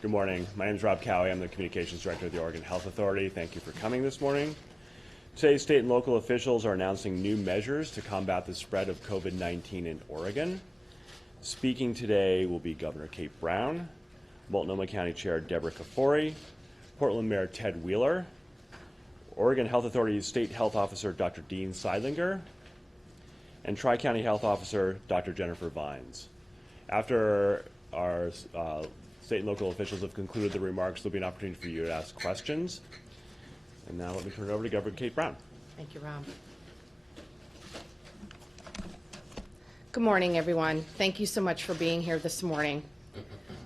Good morning. My name is Rob Cowie. I'm the Communications Director of the Oregon Health Authority. Thank you for coming this morning. Today, state and local officials are announcing new measures to combat the spread of COVID-19 in Oregon. Speaking today will be Governor Kate Brown, Multnomah County Chair Deborah Kafori, Portland Mayor Ted Wheeler, Oregon Health Authority's State Health Officer Dr. Dean Seidlinger, and Tri-County Health Officer Dr. Jennifer Vines. After our state and local officials have concluded the remarks, there'll be an opportunity for you to ask questions. And now let me turn it over to Governor Kate Brown. Thank you, Rob. Good morning, everyone. Thank you so much for being here this morning.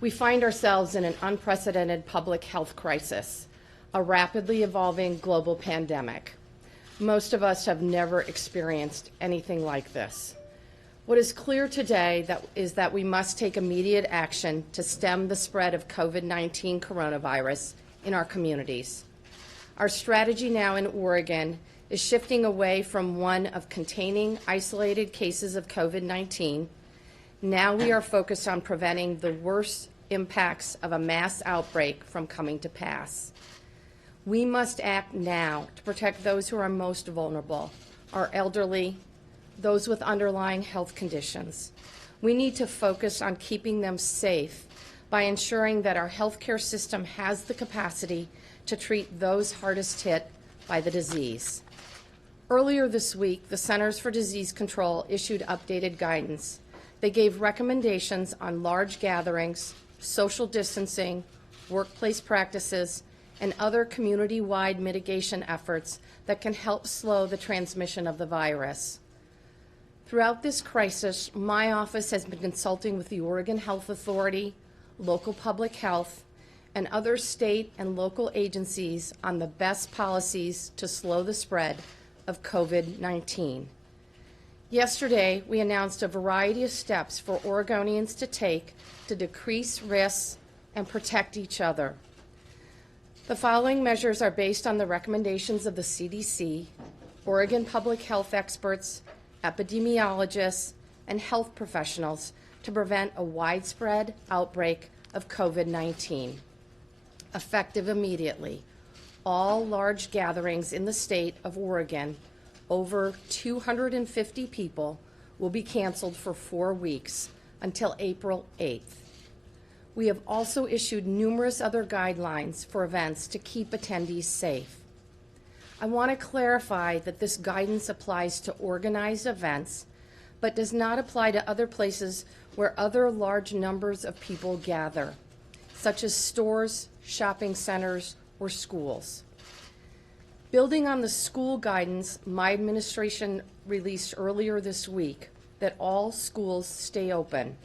We find ourselves in an unprecedented public health crisis, a rapidly evolving global pandemic. Most of us have never experienced anything like this. What is clear today is that we must take immediate action to stem the spread of COVID-19 coronavirus in our communities. Our strategy now in Oregon is shifting away from one of containing isolated cases of COVID-19. Now we are focused on preventing the worst impacts of a mass outbreak from coming to pass. We must act now to protect those who are most vulnerable, our elderly, those with underlying health conditions. We need to focus on keeping them safe by ensuring that our healthcare system has the capacity to treat those hardest hit by the disease. Earlier this week, the Centers for Disease Control issued updated guidance. They gave recommendations on large gatherings, social distancing, workplace practices, and other community-wide mitigation efforts that can help slow the transmission of the virus. Throughout this crisis, my office has been consulting with the Oregon Health Authority, local public health, and other state and local agencies on the best policies to slow the spread of COVID-19. Yesterday, we announced a variety of steps for Oregonians to take to decrease risks and protect each other. The following measures are based on the recommendations of the CDC, Oregon public health experts, epidemiologists, and health professionals to prevent a widespread outbreak of COVID-19. Effective immediately, all large gatherings in the state of Oregon, over 250 people, will be canceled for 4 weeks until April 8th. We have also issued numerous other guidelines for events to keep attendees safe. I want to clarify that this guidance applies to organized events, but does not apply to other places where other large numbers of people gather, such as stores, shopping centers, or schools. Building on the school guidance my administration released earlier this week that all schools stay open,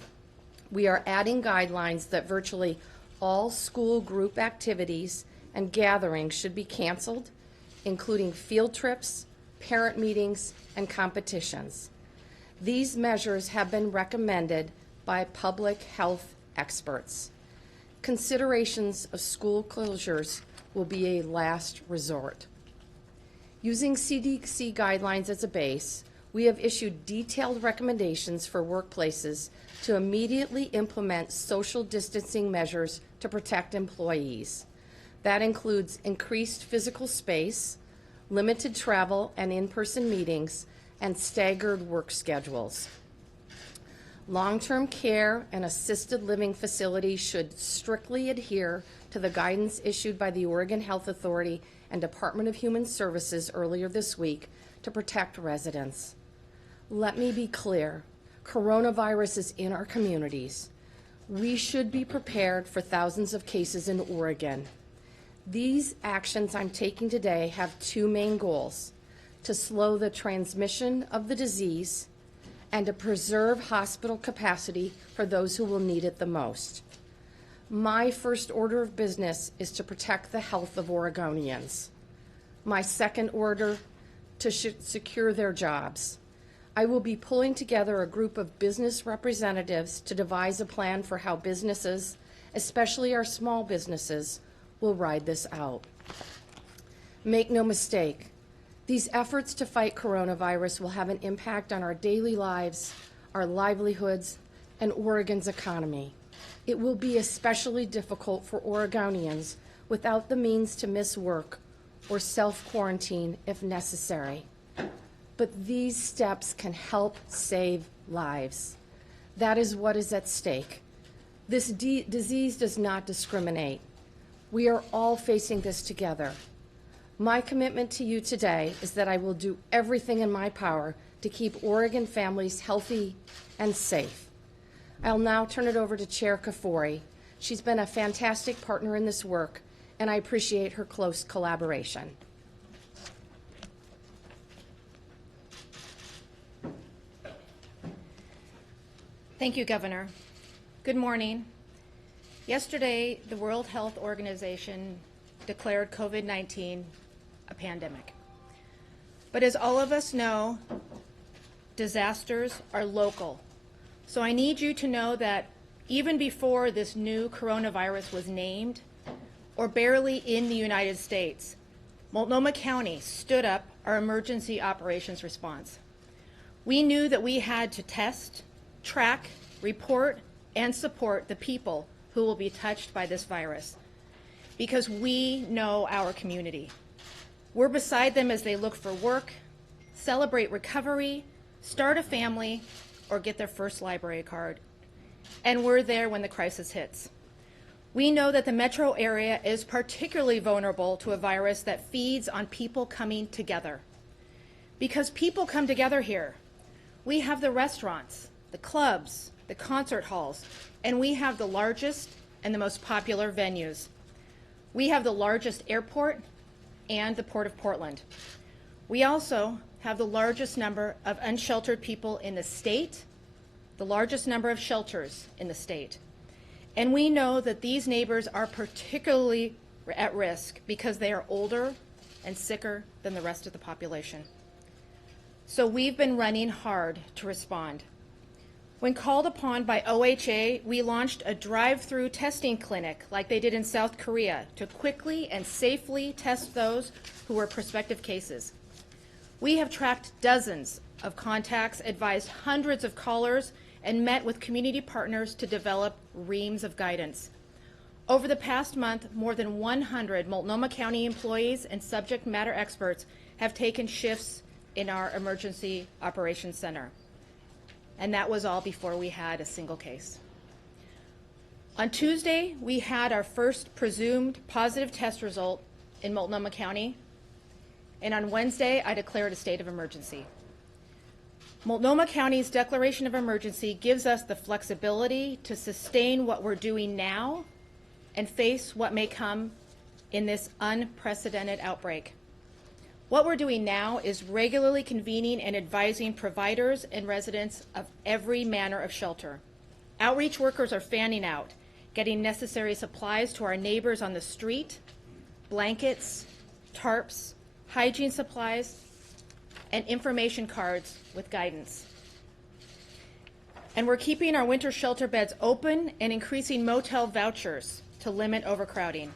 we are adding guidelines that virtually all school group activities and gatherings should be canceled, including field trips, parent meetings, and competitions. These measures have been recommended by public health experts. Considerations of school closures will be a last resort. Using CDC guidelines as a base, we have issued detailed recommendations for workplaces to immediately implement social distancing measures to protect employees. That includes increased physical space, limited travel and in-person meetings, and staggered work schedules. Long-term care and assisted living facilities should strictly adhere to the guidance issued by the Oregon Health Authority and Department of Human Services earlier this week to protect residents. Let me be clear, coronavirus is in our communities. We should be prepared for thousands of cases in Oregon. These actions I'm taking today have two main goals: to slow the transmission of the disease and to preserve hospital capacity for those who will need it the most. My first order of business is to protect the health of Oregonians. My second order, to secure their jobs. I will be pulling together a group of business representatives to devise a plan for how businesses, especially our small businesses, will ride this out. Make no mistake, these efforts to fight coronavirus will have an impact on our daily lives, our livelihoods, and Oregon's economy. It will be especially difficult for Oregonians without the means to miss work or self-quarantine if necessary. But these steps can help save lives. That is what is at stake. This disease does not discriminate. We are all facing this together. My commitment to you today is that I will do everything in my power to keep Oregon families healthy and safe. I'll now turn it over to Chair Kafoury. She's been a fantastic partner in this work, and I appreciate her close collaboration. Thank you, Governor. Good morning. Yesterday, the World Health Organization declared COVID-19 a pandemic. But as all of us know, disasters are local. So I need you to know that even before this new coronavirus was named, or barely in the United States, Multnomah County stood up our emergency operations response. We knew that we had to test, track, report, and support the people who will be touched by this virus, because we know our community. We're beside them as they look for work, celebrate recovery, start a family, or get their first library card. And we're there when the crisis hits. We know that the metro area is particularly vulnerable to a virus that feeds on people coming together. Because people come together here. We have the restaurants, the clubs, the concert halls, and we have the largest and the most popular venues. We have the largest airport and the Port of Portland. We also have the largest number of unsheltered people in the state, the largest number of shelters in the state. And we know that these neighbors are particularly at risk because they are older and sicker than the rest of the population. So we've been running hard to respond. When called upon by OHA, we launched a drive-through testing clinic like they did in South Korea to quickly and safely test those who were prospective cases. We have tracked dozens of contacts, advised hundreds of callers, and met with community partners to develop reams of guidance. Over the past month, more than 100 Multnomah County employees and subject matter experts have taken shifts in our Emergency Operations Center. And that was all before we had a single case. On Tuesday, we had our first presumed positive test result in Multnomah County. And on Wednesday, I declared a state of emergency. Multnomah County's declaration of emergency gives us the flexibility to sustain what we're doing now and face what may come in this unprecedented outbreak. What we're doing now is regularly convening and advising providers and residents of every manner of shelter. Outreach workers are fanning out, getting necessary supplies to our neighbors on the street, blankets, tarps, hygiene supplies, and information cards with guidance. And we're keeping our winter shelter beds open and increasing motel vouchers to limit overcrowding.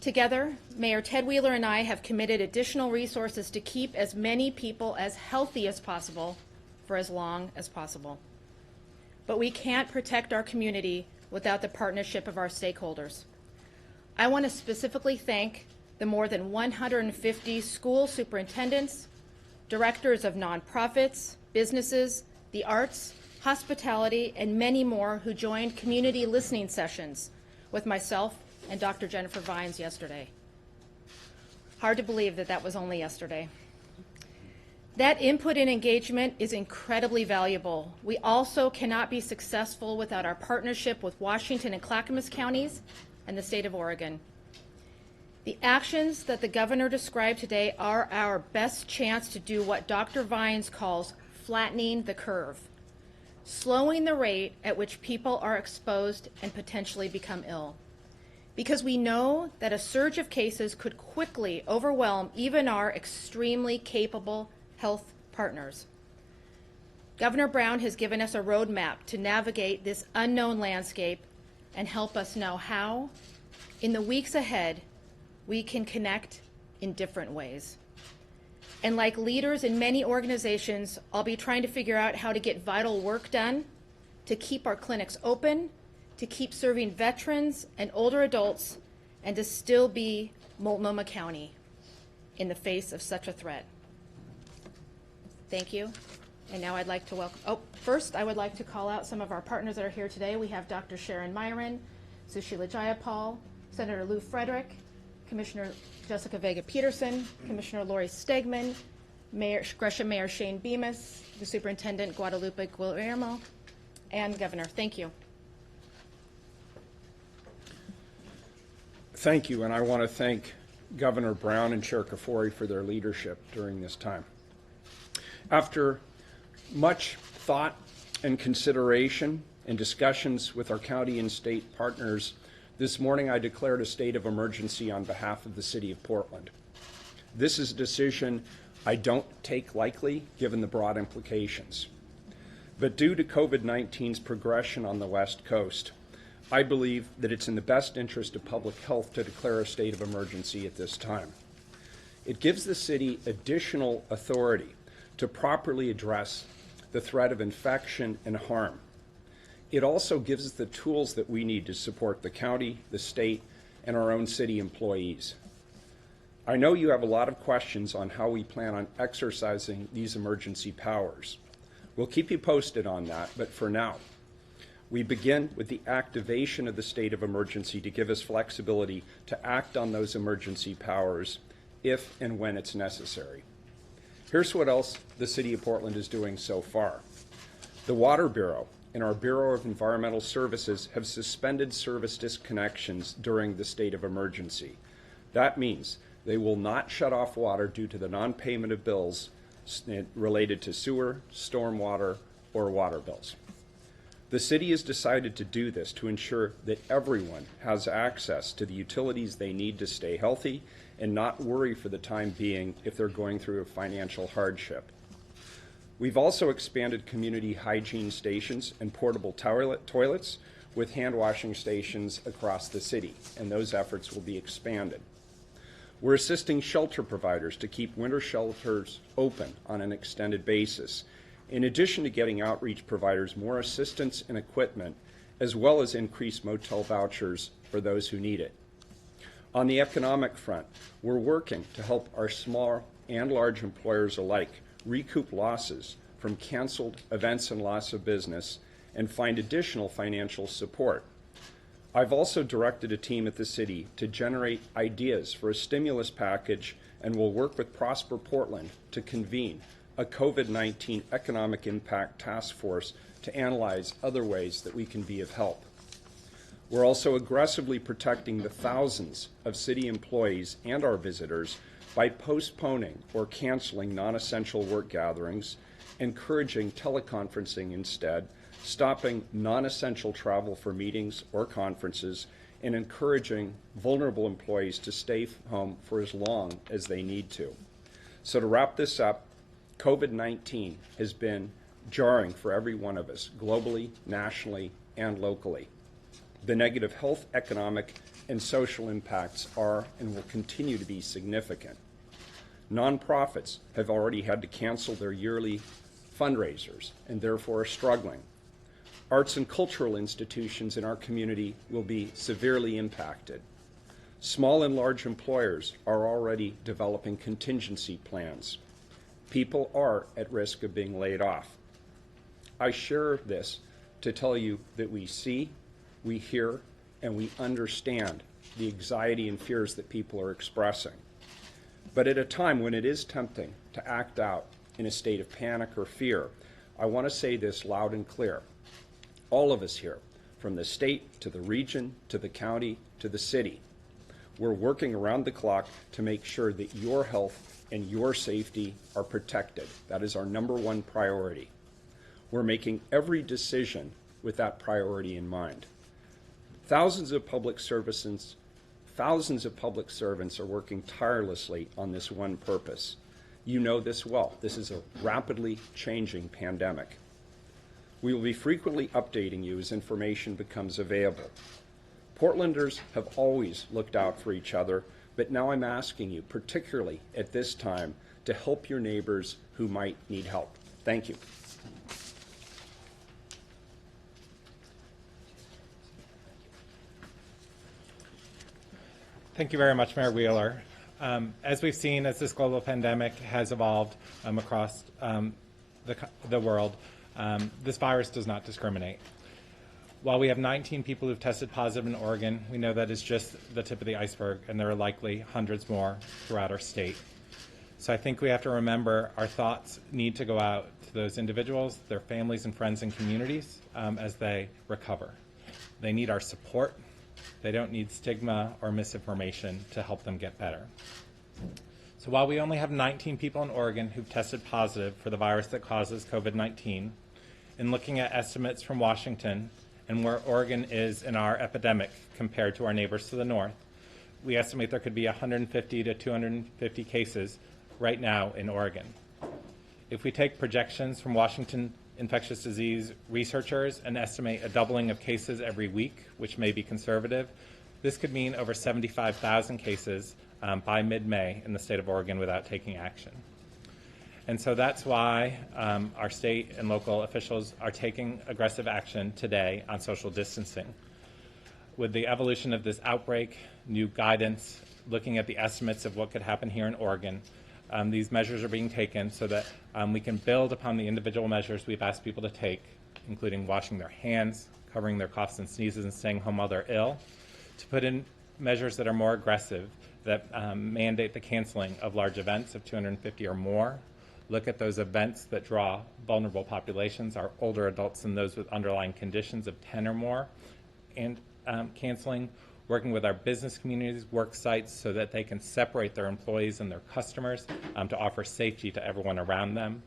Together, Mayor Ted Wheeler and I have committed additional resources to keep as many people as healthy as possible for as long as possible. But we can't protect our community without the partnership of our stakeholders. I want to specifically thank the more than 150 school superintendents, directors of nonprofits, businesses, the arts, hospitality, and many more who joined community listening sessions with myself and Dr. Jennifer Vines yesterday. Hard to believe that that was only yesterday. That input and engagement is incredibly valuable. We also cannot be successful without our partnership with Washington and Clackamas counties and the state of Oregon. The actions that the governor described today are our best chance to do what Dr. Vines calls flattening the curve, slowing the rate at which people are exposed and potentially become ill. Because we know that a surge of cases could quickly overwhelm even our extremely capable health partners. Governor Brown has given us a roadmap to navigate this unknown landscape and help us know how, in the weeks ahead, we can connect in different ways. And like leaders in many organizations, I'll be trying to figure out how to get vital work done, to keep our clinics open, to keep serving veterans and older adults and to still be Multnomah County in the face of such a threat. Thank you. And now I'd like to welcome, first I would like to call out some of our partners that are here today. We have Dr. Sharon Myron, Sushila Jayapal, Senator Lou Frederick, Commissioner Jessica Vega-Peterson, Commissioner Lori Stegman, Gresham Mayor Shane Bemis, the Superintendent Guadalupe Guillermo, and Governor. Thank you. Thank you, and I want to thank Governor Brown and Chair Kafori for their leadership during this time. After much thought and consideration and discussions with our county and state partners, this morning I declared a state of emergency on behalf of the City of Portland. This is a decision I don't take lightly, given the broad implications. But due to COVID-19's progression on the West Coast, I believe that it's in the best interest of public health to declare a state of emergency at this time. It gives the city additional authority to properly address the threat of infection and harm. It also gives us the tools that we need to support the county, the state, and our own city employees. I know you have a lot of questions on how we plan on exercising these emergency powers. We'll keep you posted on that, but for now, we begin with the activation of the state of emergency to give us flexibility to act on those emergency powers if and when it's necessary. Here's what else the City of Portland is doing so far. The Water Bureau and our Bureau of Environmental Services have suspended service disconnections during the state of emergency. That means they will not shut off water due to the non-payment of bills related to sewer, stormwater, or water bills. The city has decided to do this to ensure that everyone has access to the utilities they need to stay healthy and not worry for the time being if they're going through a financial hardship. We've also expanded community hygiene stations and portable toilets with hand washing stations across the city, and those efforts will be expanded. We're assisting shelter providers to keep winter shelters open on an extended basis, in addition to getting outreach providers more assistance and equipment, as well as increased motel vouchers for those who need it. On the economic front, we're working to help our small and large employers alike recoup losses from canceled events and loss of business and find additional financial support. I've also directed a team at the city to generate ideas for a stimulus package and will work with Prosper Portland to convene a COVID-19 economic impact task force to analyze other ways that we can be of help. We're also aggressively protecting the thousands of city employees and our visitors by postponing or canceling non-essential work gatherings, encouraging teleconferencing instead, stopping non-essential travel for meetings or conferences, and encouraging vulnerable employees to stay home for as long as they need to. So to wrap this up, COVID-19 has been jarring for every one of us, globally, nationally, and locally. The negative health, economic, and social impacts are and will continue to be significant. Nonprofits have already had to cancel their yearly fundraisers and therefore are struggling. Arts and cultural institutions in our community will be severely impacted. Small and large employers are already developing contingency plans. People are at risk of being laid off. I share this to tell you that we see, we hear, and we understand the anxiety and fears that people are expressing. But at a time when it is tempting to act out in a state of panic or fear, I want to say this loud and clear. All of us here, from the state to the region to the county to the city, we're working around the clock to make sure that your health and your safety are protected. That is our number one priority. We're making every decision with that priority in mind. Thousands of public servants are working tirelessly on this one purpose. You know this well. This is a rapidly changing pandemic. We will be frequently updating you as information becomes available. Portlanders have always looked out for each other, but now I'm asking you, particularly at this time, to help your neighbors who might need help. Thank you. Thank you very much, Mayor Wheeler. As we've seen, as this global pandemic has evolved across the world, this virus does not discriminate. While we have 19 people who've tested positive in Oregon, we know that is just the tip of the iceberg, and there are likely hundreds more throughout our state. So I think we have to remember our thoughts need to go out to those individuals, their families and friends and communities as they recover. They need our support. They don't need stigma or misinformation to help them get better. So while we only have 19 people in Oregon who've tested positive for the virus that causes COVID-19, in looking at estimates from Washington and where Oregon is in our epidemic compared to our neighbors to the north, we estimate there could be 150 to 250 cases right now in Oregon. If we take projections from Washington infectious disease researchers and estimate a doubling of cases every week, which may be conservative, this could mean over 75,000 cases by mid-May in the state of Oregon without taking action. And so that's why our state and local officials are taking aggressive action today on social distancing. With the evolution of this outbreak, new guidance, looking at the estimates of what could happen here in Oregon, these measures are being taken so that we can build upon the individual measures we've asked people to take, including washing their hands, covering their coughs and sneezes, and staying home while they're ill, to put in measures that are more aggressive, that mandate the canceling of large events of 250 or more, look at those events that draw vulnerable populations, our older adults and those with underlying conditions of 10 or more, and canceling, working with our business communities, work sites, so that they can separate their employees and their customers to offer safety to everyone around them,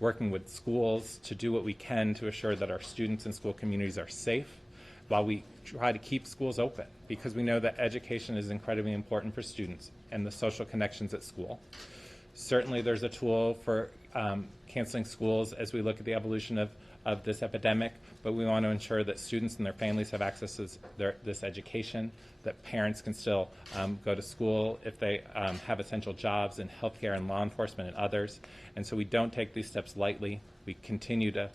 working with schools to do what we can to assure that our students and school communities are safe while we try to keep schools open, because we know that education is incredibly important for students and the social connections at school. Certainly there's a tool for canceling schools as we look at the evolution of this epidemic, but we want to ensure that students and their families have access to this education, that parents can still go to school if they have essential jobs in healthcare and law enforcement and others. And so we don't take these steps lightly. We continue to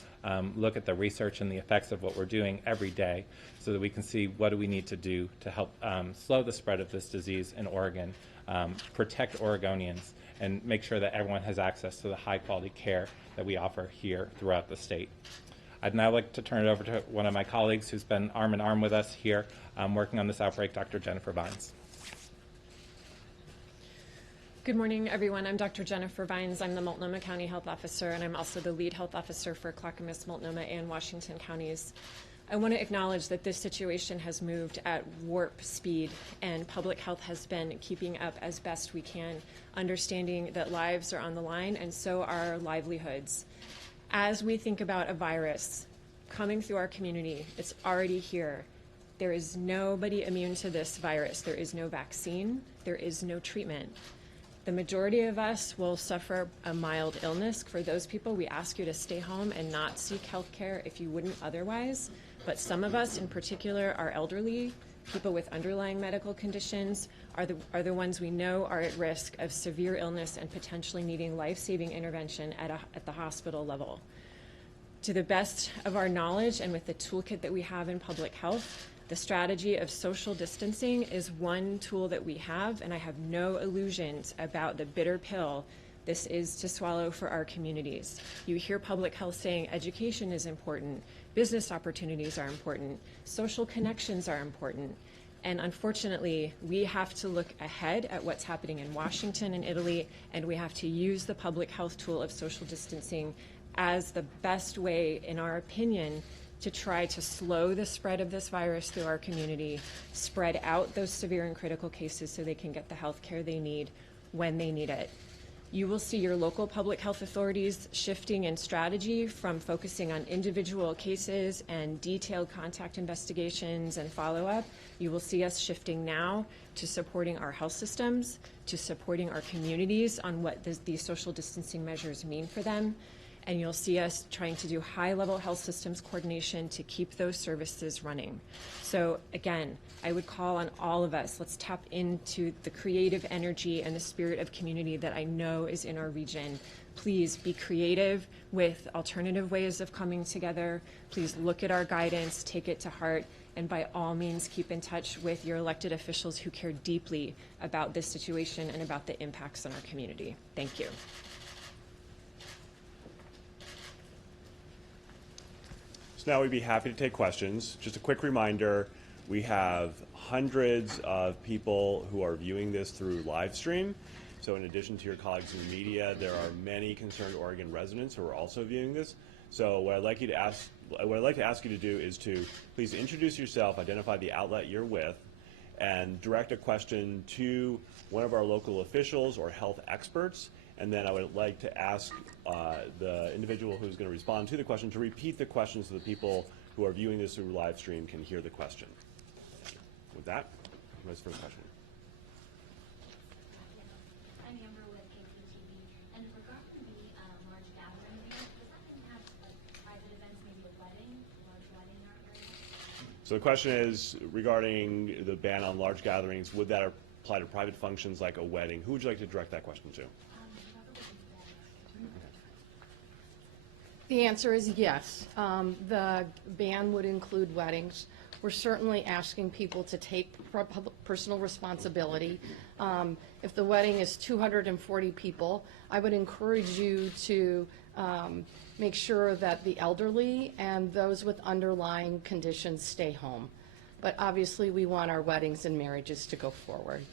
look at the research and the effects of what we're doing every day so that we can see what do we need to do to help slow the spread of this disease in Oregon, protect Oregonians, and make sure that everyone has access to the high-quality care that we offer here throughout the state. I'd now like to turn it over to one of my colleagues who's been arm in arm with us here working on this outbreak, Dr. Jennifer Vines. Good morning, everyone. I'm Dr. Jennifer Vines. I'm the Multnomah County Health Officer, and I'm also the lead health officer for Clackamas, Multnomah, and Washington counties. I want to acknowledge that this situation has moved at warp speed, and public health has been keeping up as best we can, understanding that lives are on the line, and so are livelihoods. As we think about a virus coming through our community, it's already here. There is nobody immune to this virus. There is no vaccine. There is no treatment. The majority of us will suffer a mild illness. For those people, we ask you to stay home and not seek health care if you wouldn't otherwise. But some of us, in particular, are elderly, people with underlying medical conditions, are the ones we know are at risk of severe illness and potentially needing life-saving intervention at the hospital level. To the best of our knowledge and with the toolkit that we have in public health, the strategy of social distancing is one tool that we have, and I have no illusions about the bitter pill this is to swallow for our communities. You hear public health saying education is important, business opportunities are important, social connections are important, and unfortunately, we have to look ahead at what's happening in Washington and Italy, and we have to use the public health tool of social distancing as the best way, in our opinion, to try to slow the spread of this virus through our community, spread out those severe and critical cases so they can get the health care they need when they need it. You will see your local public health authorities shifting in strategy from focusing on individual cases and detailed contact investigations and follow-up. You will see us shifting now to supporting our health systems, to supporting our communities on what these social distancing measures mean for them. And you'll see us trying to do high-level health systems coordination to keep those services running. So again, I would call on all of us, let's tap into the creative energy and the spirit of community that I know is in our region. Please be creative with alternative ways of coming together. Please look at our guidance, take it to heart, And by all means, keep in touch with your elected officials who care deeply about this situation and about the impacts on our community. Thank you. So now we'd be happy to take questions. Just a quick reminder, we have hundreds of people who are viewing this through live stream. So in addition to your colleagues in the media, there are many concerned Oregon residents who are also viewing this. So what I'd like to ask you to do is to please introduce yourself, identify the outlet you're with, and direct a question to one of our local officials or health experts. And then I would like to ask the individual who's going to respond to the question to repeat the question so the people who are viewing this through live stream can hear the question. With that, what's the first question? I'm Amber with KCTV, and regarding the large gathering ban, does that impact like private events, maybe a wedding, large wedding area? So the question is regarding the ban on large gatherings, would that apply to private functions like a wedding? Who would you like to direct that question to? The answer is yes. The ban would include weddings. We're certainly asking people to take personal responsibility. If the wedding is 240 people, I would encourage you to make sure that the elderly and those with underlying conditions stay home. But obviously, we want our weddings and marriages to go forward.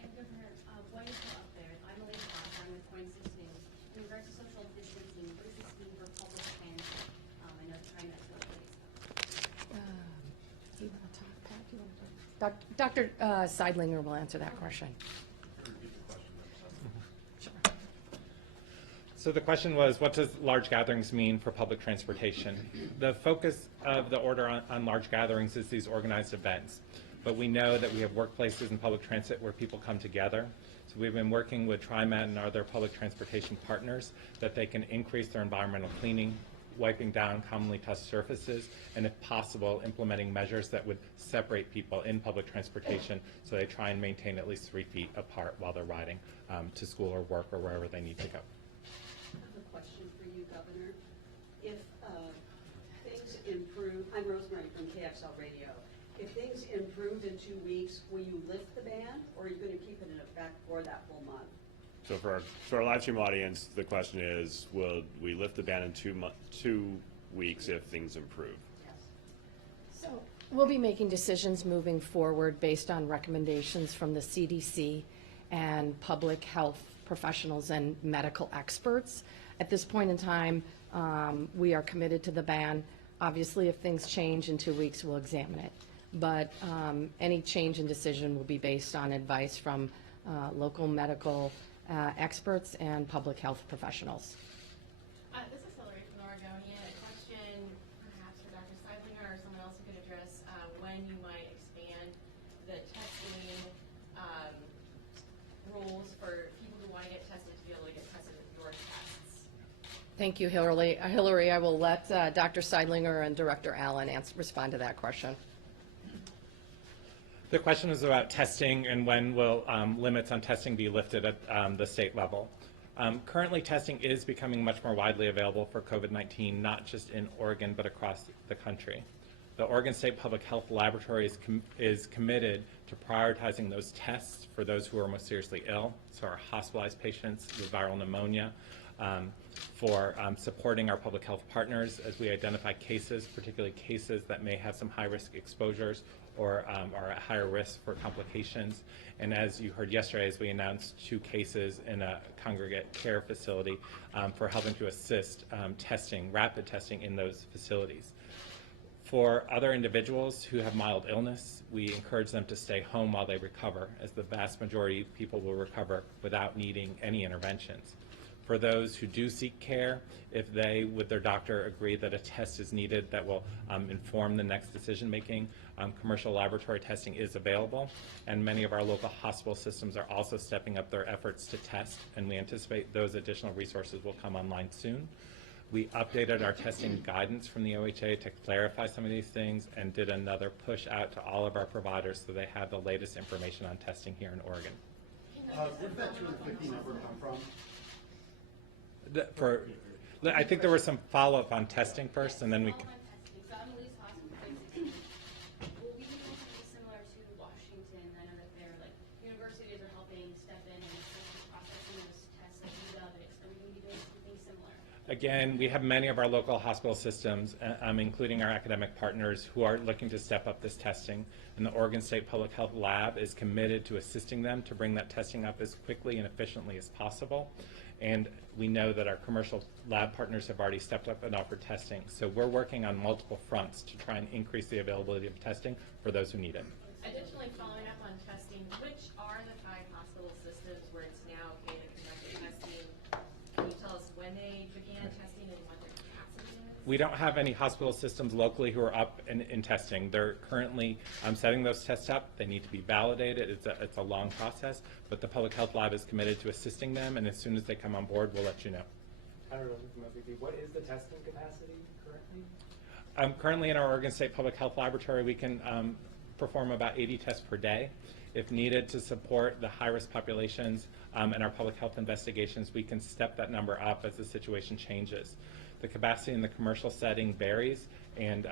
And Governor, while you're still up there, I'm Elise Fox, I'm with Point 16. In regards to social distancing, what does this mean for public transit? I know TriMet's what place. Do you want to talk, Pat? Do you want to talk? Dr. Seidlinger will answer that question. Sure. So the question was, what does large gatherings mean for public transportation? The focus of the order on large gatherings is these organized events. But we know that we have workplaces and public transit where people come together. So we've been working with TriMet and other public transportation partners that they can increase their environmental cleaning, wiping down commonly touched surfaces, and if possible, implementing measures that would separate people in public transportation so they try and maintain at least 3 feet apart while they're riding to school or work or wherever they need to go. I have a question for you, Governor. If things improve, I'm Rosemary from KXL Radio. If things improve in 2 weeks, will you lift the ban, or are you going to keep it in effect for that whole month? So for our live stream audience, the question is, will we lift the ban in 2 weeks if things improve? Yes. So we'll be making decisions moving forward based on recommendations from the CDC and public health professionals and medical experts. At this point in time, we are committed to the ban. Obviously, if things change in 2 weeks, we'll examine it. But any change in decision will be based on advice from local medical experts and public health professionals. This is Hillary from Oregonia. A question perhaps for Dr. Seidlinger or someone else who could address when you might expand the testing rules for people who want to get tested to be able to get tested with your tests. Thank you, Hillary. Hillary, I will let Dr. Seidlinger and Director Allen respond to that question. The question is about testing and when will limits on testing be lifted at the state level. Currently, testing is becoming much more widely available for COVID-19, not just in Oregon, but across the country. The Oregon State Public Health Laboratories is committed to prioritizing those tests for those who are most seriously ill, so our hospitalized patients with viral pneumonia, for supporting our public health partners as we identify cases, particularly cases that may have some high-risk exposures or are at higher risk for complications. And as you heard yesterday, as we announced 2 cases in a congregate care facility for helping to assist testing, rapid testing in those facilities. For other individuals who have mild illness, we encourage them to stay home while they recover, as the vast majority of people will recover without needing any interventions. For those who do seek care, if they, with their doctor, agree that a test is needed that will inform the next decision-making, commercial laboratory testing is available, and many of our local hospital systems are also stepping up their efforts to test, and we anticipate those additional resources will come online soon. We updated our testing guidance from the OHA to clarify some of these things and did another push out to all of our providers so they have the latest information on testing here in Oregon. Where did that 250 number come from? I think there was some follow-up on testing first, and then we can. Again, we have many of our local hospital systems, including our academic partners, who are looking to step up this testing. And the Oregon State Public Health Lab is committed to assisting them to bring that testing up as quickly and efficiently as possible. And we know that our commercial lab partners have already stepped up and offered testing. So we're working on multiple fronts to try and increase the availability of testing for those who need it. Additionally, following up on testing, which are the 5 hospital systems where it's now okay to conduct the testing? Can you tell us when they began testing and what their capacity is? We don't have any hospital systems locally who are up in testing. They're currently setting those tests up. They need to be validated. It's a long process, but the Public Health Lab is committed to assisting them, and as soon as they come on board, we'll let you know. I don't know, what is the testing capacity currently? Currently in our Oregon State Public Health Laboratory, we can perform about 80 tests per day. If needed to support the high-risk populations and our public health investigations, we can step that number up as the situation changes. The capacity in the commercial setting varies, and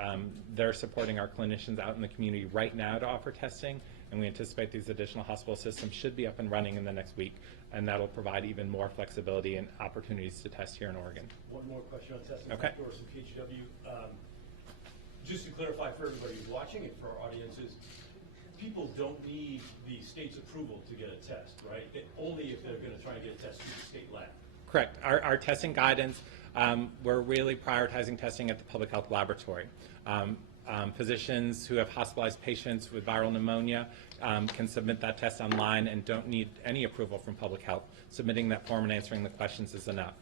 they're supporting our clinicians out in the community right now to offer testing, and we anticipate these additional hospital systems should be up and running in the next week, and that'll provide even more flexibility and opportunities to test here in Oregon. One more question on testing. Okay. Doris from PHW. Just to clarify for everybody who's watching and for our audiences, people don't need the state's approval to get a test, right? Only if they're going to try and get a test through the state lab. Correct. Our testing guidance, we're really prioritizing testing at the public health laboratory. Physicians who have hospitalized patients with viral pneumonia can submit that test online and don't need any approval from public health. Submitting that form and answering the questions is enough.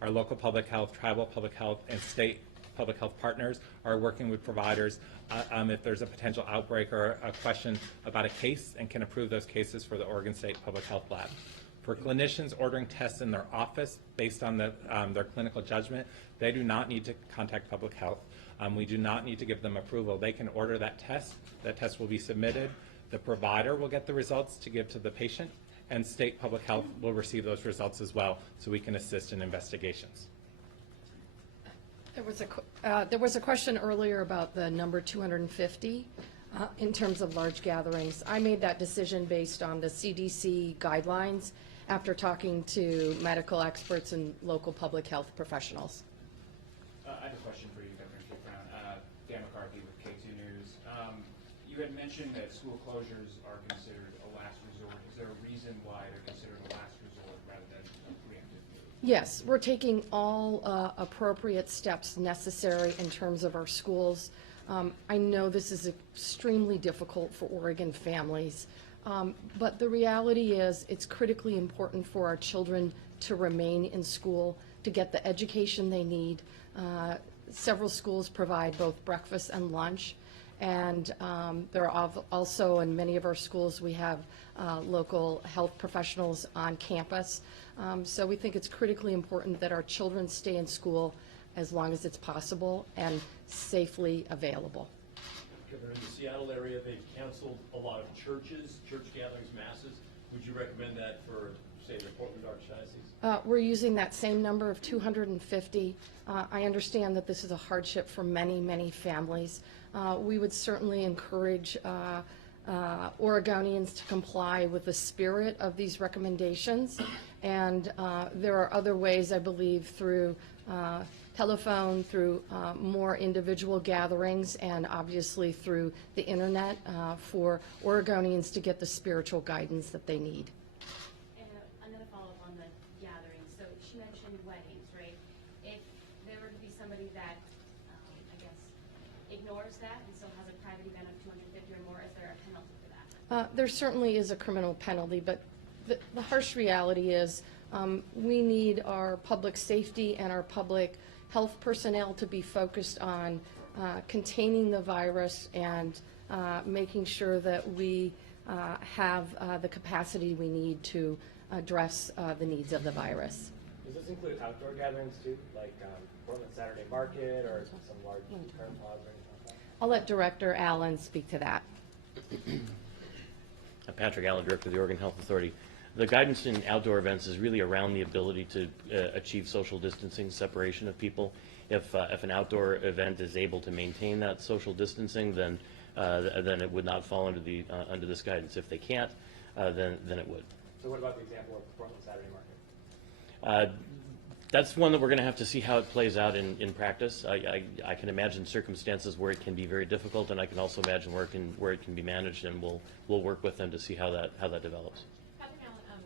Our local public health, tribal public health, and state public health partners are working with providers if there's a potential outbreak or a question about a case, and can approve those cases for the Oregon State Public Health Lab. For clinicians ordering tests in their office based on their clinical judgment, they do not need to contact public health. We do not need to give them approval. They can order that test. That test will be submitted. The provider will get the results to give to the patient, and state public health will receive those results as well, so we can assist in investigations. There was a question earlier about the number 250 in terms of large gatherings. I made that decision based on the CDC guidelines after talking to medical experts and local public health professionals. I have a question for you, Governor Brown. Dan McCarthy with K2 News. You had mentioned that school closures are considered a last resort. Is there a reason why they're considered a last resort rather than a preemptive move? Yes, we're taking all appropriate steps necessary in terms of our schools. I know this is extremely difficult for Oregon families, but the reality is it's critically important for our children to remain in school, to get the education they need. Several schools provide both breakfast and lunch, and there are also in many of our schools we have local health professionals on campus. So we think it's critically important that our children stay in school as long as it's possible and safely available. Governor, in the Seattle area, they've canceled a lot of churches, church gatherings, masses. Would you recommend that for, say, the Portland Archdiocese? We're using that same number of 250. I understand that this is a hardship for many, many families. We would certainly encourage Oregonians to comply with the spirit of these recommendations. And there are other ways, I believe, through telephone, through more individual gatherings, and obviously through the internet for Oregonians to get the spiritual guidance that they need. And another follow-up on the gatherings. So she mentioned weddings, right? If there were to be somebody that, I guess, ignores that and still has a private event of 250 or more, is there a penalty for that? There certainly is a criminal penalty, but the harsh reality is we need our public safety and our public health personnel to be focused on containing the virus and making sure that we have the capacity we need to address the needs of the virus. Does this include outdoor gatherings too, like Portland Saturday Market or some large current pause or anything like that? I'll let Director Allen speak to that. Patrick Allen, Director of the Oregon Health Authority. The guidance in outdoor events is really around the ability to achieve social distancing, separation of people. If an outdoor event is able to maintain that social distancing, then it would not fall under this guidance. If they can't, then it would. So what about the example of the Portland Saturday Market? That's one that we're going to have to see how it plays out in practice. I can imagine circumstances where it can be very difficult, and I can also imagine where it can be managed, and we'll work with them to see how that develops. Dr. Allen,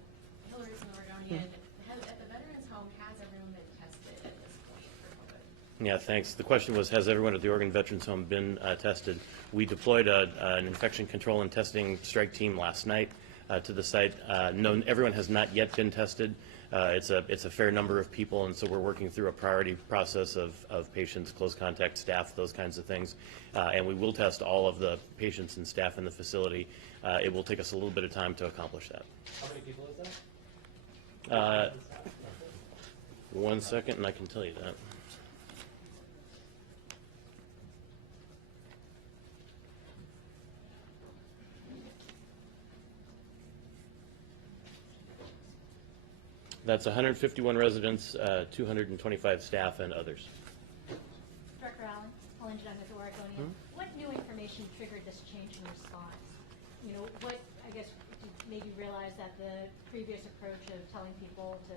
Hillary's an Oregonian. At the Veterans Home, has everyone been tested at this point for COVID? Yeah, thanks. The question was, has everyone at the Oregon Veterans Home been tested? We deployed an infection control and testing strike team last night to the site. No, everyone has not yet been tested. It's a fair number of people, and so we're working through a priority process of patients, close contact staff, those kinds of things. And we will test all of the patients and staff in the facility. It will take us a little bit of time to accomplish that. How many people is that? 1 second, and I can tell you that. That's 151 residents, 225 staff, and others. Director Allen, Pauline Jeanette with Oregonian. What new information triggered this change in response? You know, what, I guess, did made you realize that the previous approach of telling people to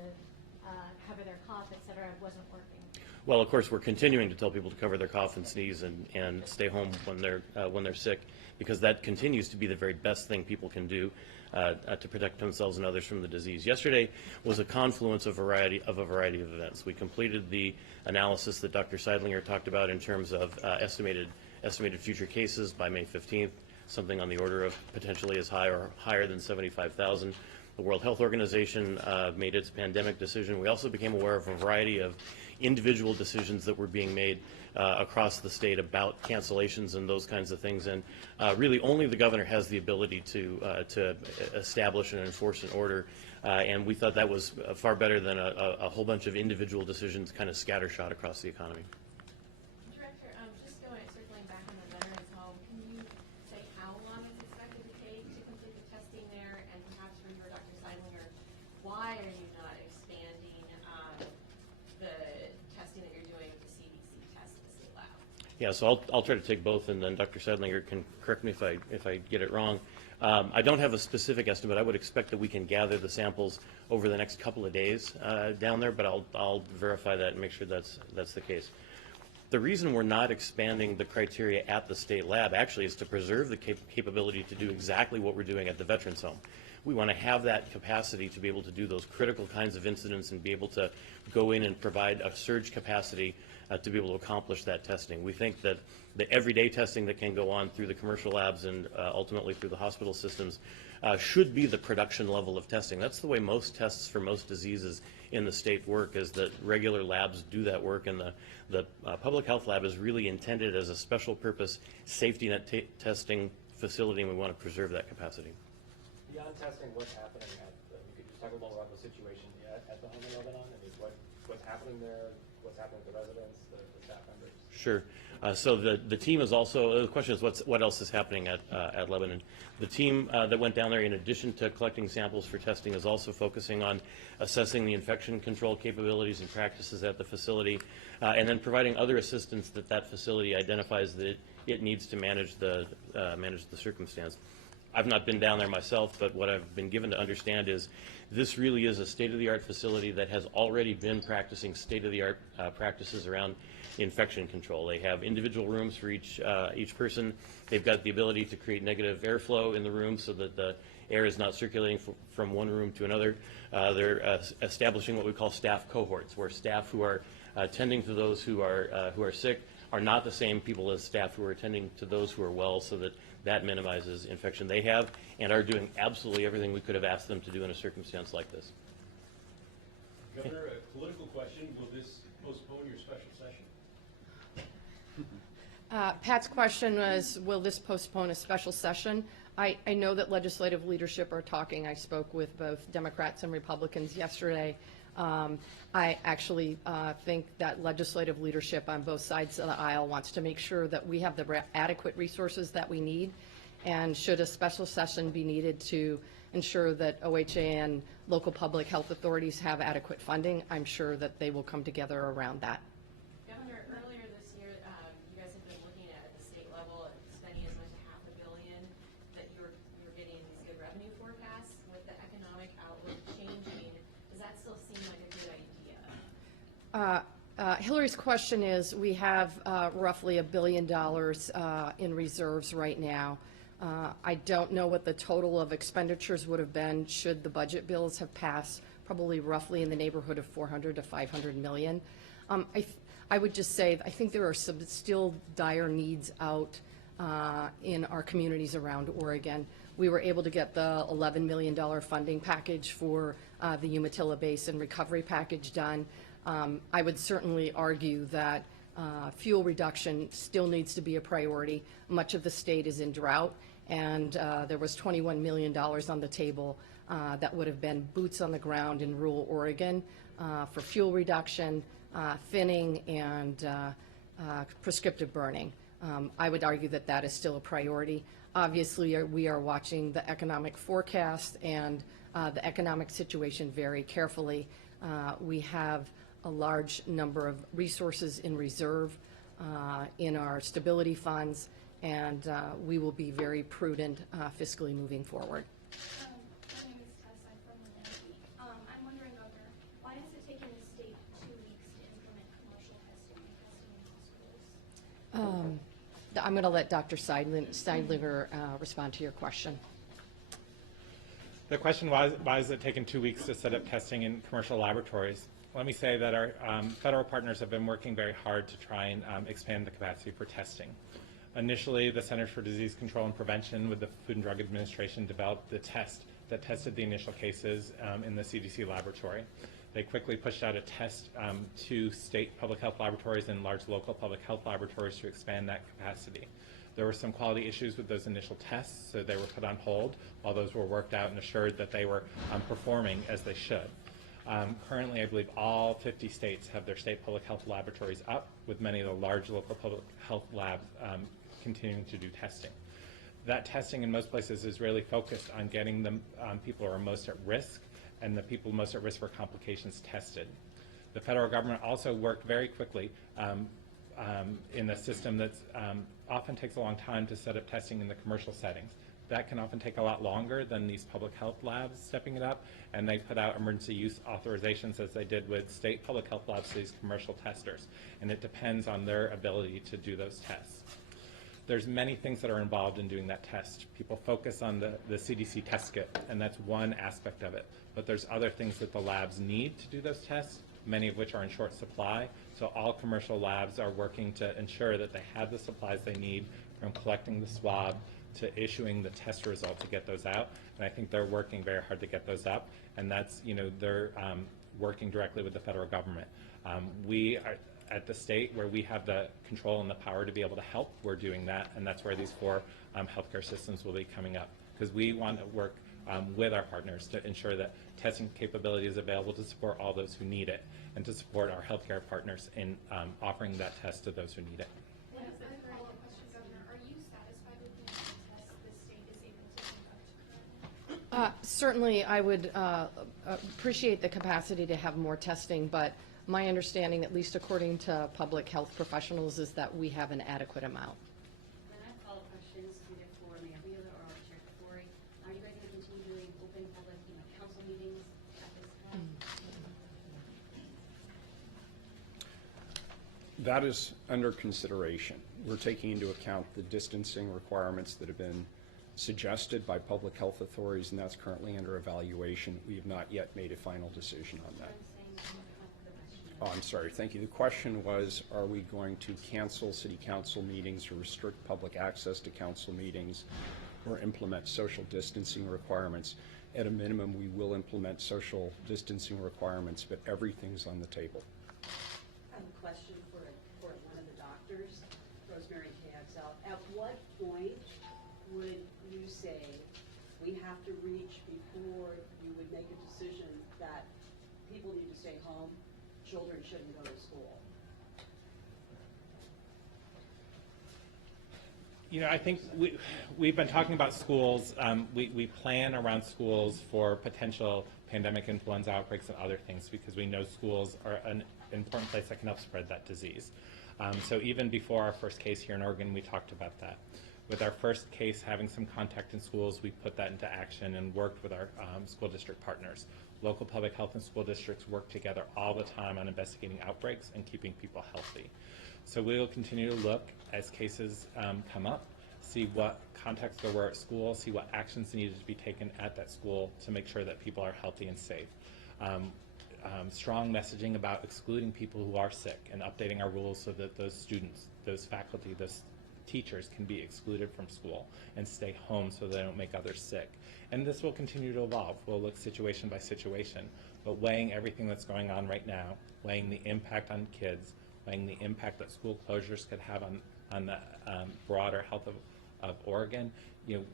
cover their cough, et cetera, wasn't working? Well, of course, we're continuing to tell people to cover their cough and sneeze and stay home when they're sick, because that continues to be the very best thing people can do to protect themselves and others from the disease. Yesterday was a confluence of a variety of events. We completed the analysis that Dr. Seidlinger talked about in terms of estimated future cases by May 15th, something on the order of potentially as high or higher than 75,000. The World Health Organization made its pandemic decision. We also became aware of a variety of individual decisions that were being made across the state about cancellations and those kinds of things. And really only the governor has the ability to establish and enforce an order. And we thought that was far better than a whole bunch of individual decisions kind of scattershot across the economy. Director, just circling back on the Veterans Home, can you say how long it's expected to take to complete the testing there? And perhaps for you or Dr. Seidlinger, why are you not expanding the testing that you're doing with the CDC test at the state lab? Yeah, so I'll try to take both, and then Dr. Seidlinger can correct me if I get it wrong. I don't have a specific estimate. I would expect that we can gather the samples over the next couple of days down there, but I'll verify that and make sure that's the case. The reason we're not expanding the criteria at the state lab actually is to preserve the capability to do exactly what we're doing at the Veterans Home. We want to have that capacity to be able to do those critical kinds of incidents and be able to go in and provide a surge capacity to be able to accomplish that testing. We think that the everyday testing that can go on through the commercial labs and ultimately through the hospital systems should be the production level of testing. That's the way most tests for most diseases in the state work, is that regular labs do that work, and the public health lab is really intended as a special purpose safety net testing facility, and we want to preserve that capacity. Beyond testing, what's happening you could just talk about the situation at the home in Lebanon? I mean, what's happening there, what's happening with the residents, the staff members? Sure. So the team is also, the question is what else is happening at Lebanon. The team that went down there, in addition to collecting samples for testing, is also focusing on assessing the infection control capabilities and practices at the facility, and then providing other assistance that facility identifies that it needs to manage the circumstance. I've not been down there myself, but what I've been given to understand is this really is a state-of-the-art facility that has already been practicing state-of-the-art practices around infection control. They have individual rooms for each person. They've got the ability to create negative airflow in the room so that the air is not circulating from one room to another. They're establishing what we call staff cohorts, where staff who are tending to those who are sick are not the same people as staff who are attending to those who are well, so that minimizes infection. They have and are doing absolutely everything we could have asked them to do in a circumstance like this. Governor, a political question, will this postpone your special session? Pat's question was, will this postpone a special session? I know that legislative leadership are talking. I spoke with both Democrats and Republicans yesterday. I actually think that legislative leadership on both sides of the aisle wants to make sure that we have the adequate resources that we need, and should a special session be needed to ensure that OHA and local public health authorities have adequate funding, I'm sure that they will come together around that. Governor, earlier this year, you guys have been looking at the state level and spending as much as $500 million, that you're getting these good revenue forecasts. With the economic outlook changing, does that still seem like a good idea? Hillary's question is, we have roughly $1 billion in reserves right now. I don't know what the total of expenditures would have been should the budget bills have passed, probably roughly in the neighborhood of 400 to 500 million. I would just say, I think there are some still dire needs out in our communities around Oregon. We were able to get the $11 million funding package for the Umatilla Basin recovery package done. I would certainly argue that fuel reduction still needs to be a priority. Much of the state is in drought, and there was $21 million on the table that would have been boots on the ground in rural Oregon for fuel reduction, thinning, and prescriptive burning. I would argue that that is still a priority. Obviously, we are watching the economic forecast and the economic situation very carefully. We have a large number of resources in reserve in our stability funds, and we will be very prudent fiscally moving forward. My name is Tess. I'm from Milwaukee. I'm wondering, Governor, why is it taking the state 2 weeks to implement commercial testing and testing in hospitals? I'm going to let Dr. Seidlinger respond to your question. The question was, why is it taking 2 weeks to set up testing in commercial laboratories? Let me say that our federal partners have been working very hard to try and expand the capacity for testing. Initially, the Centers for Disease Control and Prevention with the Food and Drug Administration developed the test that tested the initial cases in the CDC laboratory. They quickly pushed out a test to state public health laboratories and large local public health laboratories to expand that capacity. There were some quality issues with those initial tests, so they were put on hold while those were worked out and assured that they were performing as they should. Currently, I believe all 50 states have their state public health laboratories up, with many of the large local public health labs continuing to do testing. That testing in most places is really focused on getting the people who are most at risk and the people most at risk for complications tested. The federal government also worked very quickly in a system that often takes a long time to set up testing in the commercial settings. That can often take a lot longer than these public health labs stepping it up, and they put out emergency use authorizations as they did with state public health labs to these commercial testers, and it depends on their ability to do those tests. There's many things that are involved in doing that test. People focus on the CDC test kit, and that's one aspect of it, but there's other things that the labs need to do those tests, many of which are in short supply, so all commercial labs are working to ensure that they have the supplies they need, from collecting the swab to issuing the test result to get those out, and I think they're working very hard to get those up, and that's, they're working directly with the federal government. We are at the state where we have the control and the power to be able to help. We're doing that, and that's where these 4 healthcare systems will be coming up, because we want to work with our partners to ensure that testing capability is available to support all those who need it, and to support our healthcare partners in offering that test to those who need it. Certainly, I would appreciate the capacity to have more testing, but my understanding, at least according to public health professionals, is that we have an adequate amount. Then I have follow-up questions either for Mayor Wheeler or Chair Kafoury. Are you guys going to continue doing open public council meetings at this time? That is under consideration. We're taking into account the distancing requirements that have been suggested by public health authorities, and that's currently under evaluation. We have not yet made a final decision on that. Oh, I'm sorry. Thank you. The question was, are we going to cancel city council meetings or restrict public access to council meetings or implement social distancing requirements? At a minimum, we will implement social distancing requirements, but everything's on the table. I have a question for one of the doctors, Rosemary KXL. At what point would you say we have to reach before you would make a decision that people need to stay home, children shouldn't go to school? I think we've been talking about schools. We plan around schools for potential pandemic influenza outbreaks and other things, because we know schools are an important place that can help spread that disease. So even before our first case here in Oregon, we talked about that. With our first case having some contact in schools, we put that into action and worked with our school district partners. Local public health and school districts work together all the time on investigating outbreaks and keeping people healthy. So we will continue to look as cases come up, see what contacts there were at school, see what actions needed to be taken at that school to make sure that people are healthy and safe. Strong messaging about excluding people who are sick and updating our rules so that those students, those faculty, those teachers can be excluded from school and stay home so they don't make others sick. And this will continue to evolve. We'll look situation by situation, but weighing everything that's going on right now, weighing the impact on kids, weighing the impact that school closures could have on the broader health of Oregon,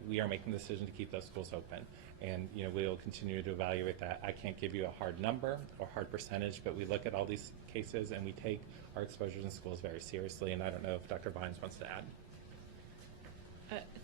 we are making the decision to keep those schools open. And we will continue to evaluate that. I can't give you a hard number or hard percentage, but we look at all these cases and we take our exposures in schools very seriously. And I don't know if Dr. Vines wants to add.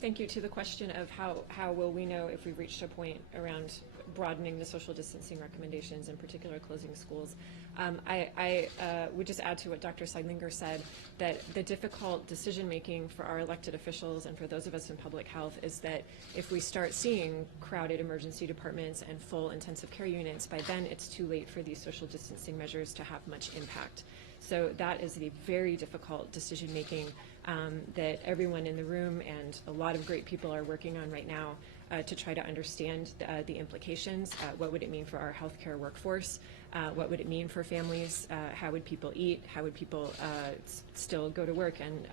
Thank you. To the question of how will we know if we've reached a point around broadening the social distancing recommendations, in particular closing schools, I would just add to what Dr. Seidlinger said, that the difficult decision making for our elected officials and for those of us in public health is that if we start seeing crowded emergency departments and full intensive care units, by then it's too late for these social distancing measures to have much impact. So that is the very difficult decision making that everyone in the room and a lot of great people are working on right now to try to understand the implications. What would it mean for our healthcare workforce? What would it mean for families? How would people eat? How would people still go to work and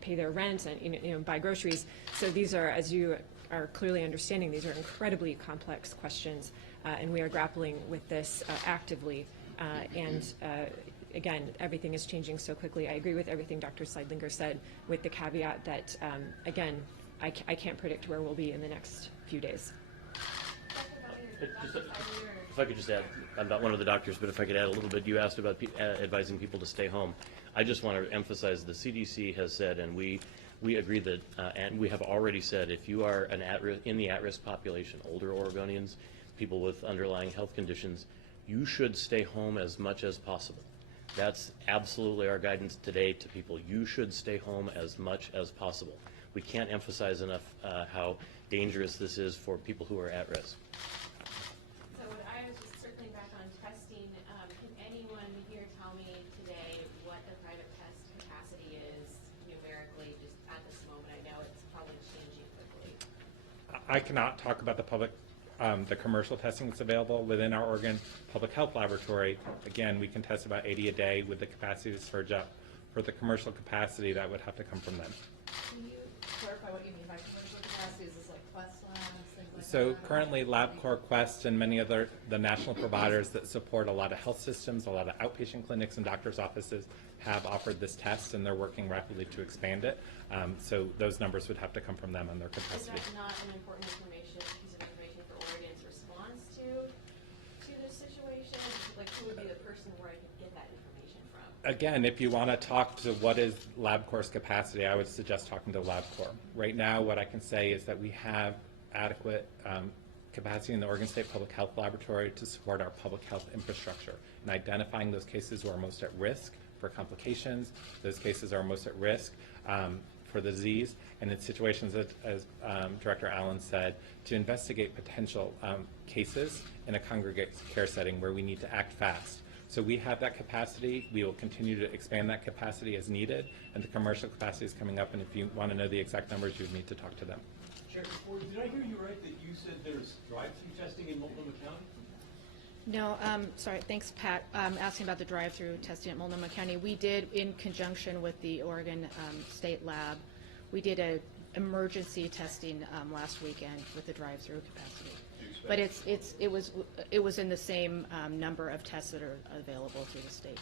pay their rent and buy groceries? So these are, as you are clearly understanding, these are incredibly complex questions, and we are grappling with this actively. Again, everything is changing so quickly. I agree with everything Dr. Seidlinger said, with the caveat that, again, I can't predict where we'll be in the next few days. If I could just add, I'm not one of the doctors, but if I could add a little bit, you asked about advising people to stay home. I just want to emphasize the CDC has said, and we agree that, and we have already said, if you are in the at-risk population, older Oregonians, people with underlying health conditions, you should stay home as much as possible. That's absolutely our guidance today to people. You should stay home as much as possible. We can't emphasize enough how dangerous this is for people who are at risk. So what I was just circling back on testing, can anyone here tell me today what the private test capacity is numerically just at this moment? I know it's probably changing quickly. I cannot talk about the commercial testing that's available within our Oregon Public Health Laboratory. Again, we can test about 80 a day with the capacity to surge up. For the commercial capacity, that would have to come from them. Can you clarify what you mean by commercial capacity? Is this like Quest labs, things like So that? currently LabCorp, Quest, and many other the national providers that support a lot of health systems, a lot of outpatient clinics and doctors' offices have offered this test, and they're working rapidly to expand it. So those numbers would have to come from them and their capacity. Is that not an important piece of information for Oregon's response to this situation? Like, who would be the person where I could get that information from? Again, if you want to talk to what is LabCorp's capacity, I would suggest talking to LabCorp. Right now, what I can say is that we have adequate capacity in the Oregon State Public Health Laboratory to support our public health infrastructure and identifying those cases who are most at risk for complications. Those cases are most at risk for the disease, and in situations that, as Director Allen said, to investigate potential cases in a congregate care setting where we need to act fast. So we have that capacity. We will continue to expand that capacity as needed, and the commercial capacity is coming up, and if you want to know the exact numbers, you would need to talk to them. Sheriff, did I hear you right that you said there's drive-through testing in Multnomah County? No, sorry, thanks, Pat. Asking about the drive-through testing at Multnomah County. We did, in conjunction with the Oregon State Lab, we did a emergency testing last weekend with the drive-through capacity. But it was in the same number of tests that are available through the state.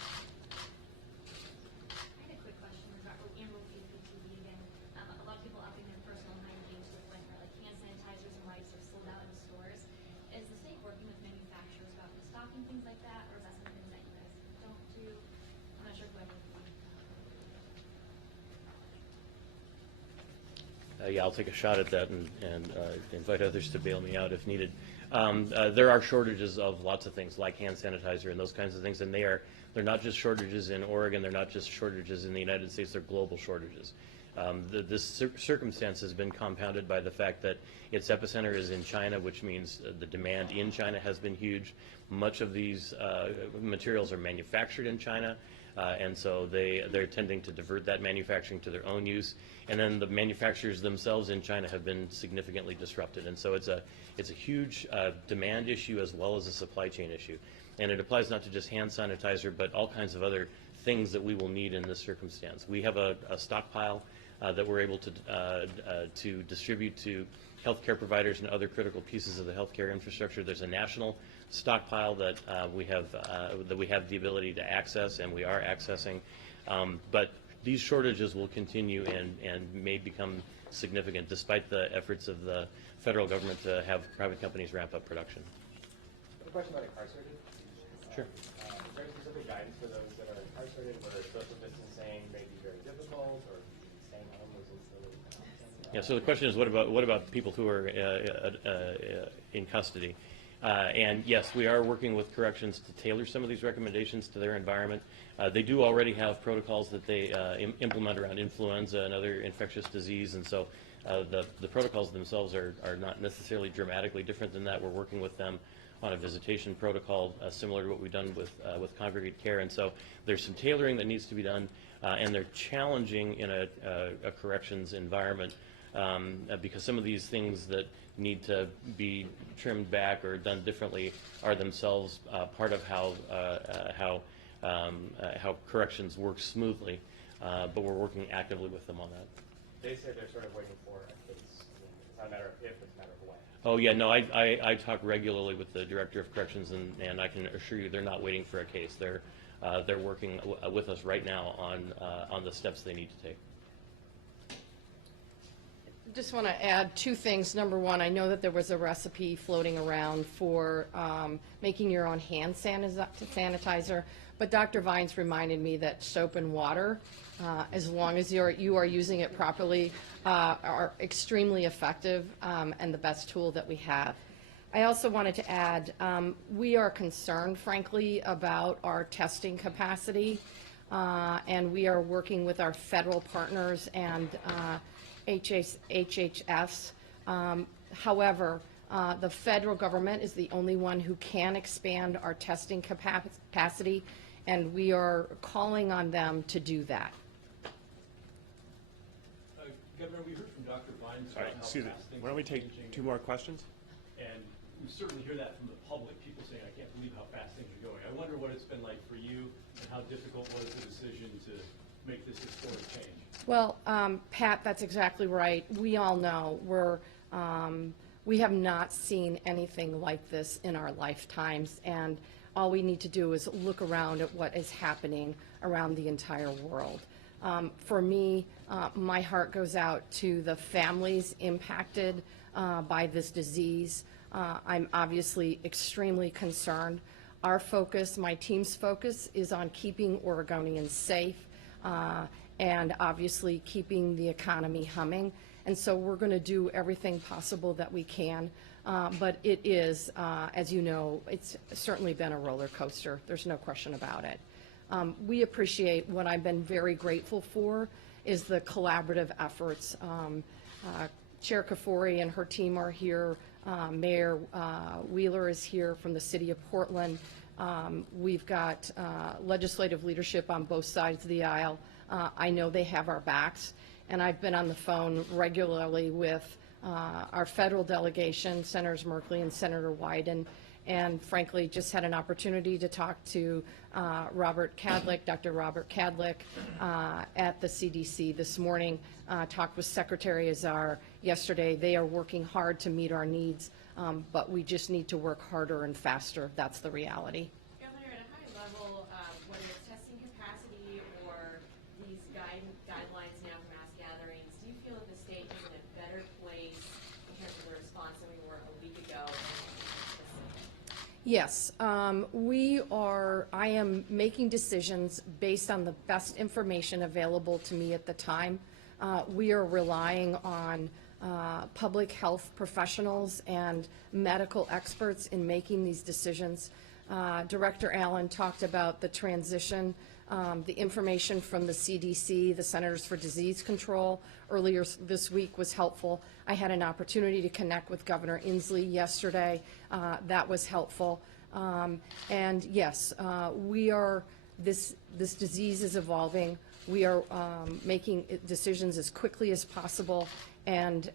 I had a quick question regarding TV again. A lot of people upping their personal hygiene to the point where like hand sanitizers and wipes are sold out in stores. Is the state working with manufacturers about stocking things like that, or is that something that you guys don't do? I'm not sure who I would be. Yeah, I'll take a shot at that and invite others to bail me out if needed. There are shortages of lots of things like hand sanitizer and those kinds of things, and they're not just shortages in Oregon, they're not just shortages in the United States, they're global shortages. This circumstance has been compounded by the fact that its epicenter is in China, which means the demand in China has been huge. Much of these materials are manufactured in China, and so they're tending to divert that manufacturing to their own use. And then the manufacturers themselves in China have been significantly disrupted. And so it's a huge demand issue as well as a supply chain issue. And it applies not to just hand sanitizer, but all kinds of other things that we will need in this circumstance. We have a stockpile that we're able to distribute to healthcare providers and other critical pieces of the healthcare infrastructure. There's a national stockpile that we have the ability to access, and we are accessing. But these shortages will continue and may become significant despite the efforts of the federal government to have private companies ramp up production. A question about incarcerated. Sure. Is there specific guidance for those that are incarcerated, whether social distancing may be very difficult, or staying home was really Yeah. So the question is, what about people who are in custody? And yes, we are working with corrections to tailor some of these recommendations to their environment. They do already have protocols that they implement around influenza and other infectious disease, and so the protocols themselves are not necessarily dramatically different than that. We're working with them on a visitation protocol similar to what we've done with congregate care, and so there's some tailoring that needs to be done, and they're challenging in a corrections environment because some of these things that need to be trimmed back or done differently are themselves part of how corrections work smoothly, but we're working actively with them on that. They say they're sort of waiting for a case. It's not a matter of if, it's a matter of when. Oh yeah, no, I talk regularly with the Director of Corrections, and I can assure you they're not waiting for a case. They're working with us right now on the steps they need to take. Just want to add two things. Number one, I know that there was a recipe floating around for making your own hand sanitizer, but Dr. Vines reminded me that soap and water, as long as you are using it properly, are extremely effective and the best tool that we have. I also wanted to add, we are concerned, frankly, about our testing capacity, and we are working with our federal partners and HHS. However, the federal government is the only one who can expand our testing capacity, and we are calling on them to do that. Governor, we heard from Dr. Vines All right, about how excuse me. fast things Why don't we are take changing. 2 more questions? And we certainly hear that from the public, people saying, I can't believe how fast things are going. I wonder what it's been like for you, and how difficult was the decision to make this historic change? Well, Pat, that's exactly right. We all know we have not seen anything like this in our lifetimes, and all we need to do is look around at what is happening around the entire world. For me, my heart goes out to the families impacted by this disease. I'm obviously extremely concerned. Our focus, my team's focus, is on keeping Oregonians safe and obviously keeping the economy humming. And so we're going to do everything possible that we can. But it is, as you know, it's certainly been a roller coaster. There's no question about it. We appreciate what I've been very grateful for is the collaborative efforts. Chair Kafori and her team are here. Mayor Wheeler is here from the city of Portland. We've got legislative leadership on both sides of the aisle. I know they have our backs, and I've been on the phone regularly with our federal delegation, Senators Merkley and Senator Wyden, and frankly just had an opportunity to talk to Robert Kadlec, Dr. Robert Kadlec at the CDC this morning, talked with Secretary Azar yesterday. They are working hard to meet our needs, but we just need to work harder and faster. That's the reality. Governor, at a high level, whether it's testing capacity or these guidelines now for mass gatherings, do you feel that the state is in a better place in terms of the response than we were a week ago? Yes, I am making decisions based on the best information available to me at the time. We are relying on public health professionals and medical experts in making these decisions. Director Allen talked about the transition, the information from the CDC, the Centers for Disease Control, earlier this week was helpful. I had an opportunity to connect with Governor Inslee yesterday. That was helpful. And yes, this disease is evolving. We are making decisions as quickly as possible and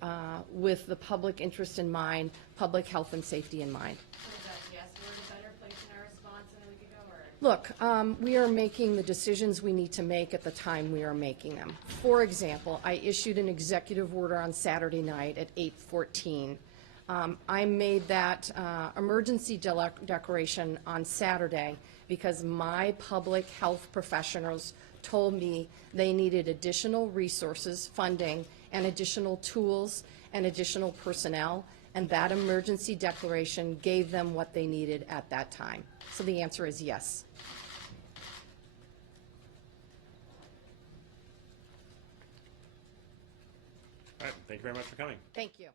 with the public interest in mind, public health and safety in mind. So is that yes, we're in a better place in our response than a week ago, or? Look, we are making the decisions we need to make at the time we are making them. For example, I issued an executive order on Saturday night at 8:14. I made that emergency declaration on Saturday because my public health professionals told me they needed additional resources, funding, and additional tools and additional personnel, and that emergency declaration gave them what they needed at that time. So the answer is yes. All right, thank you very much for coming. Thank you.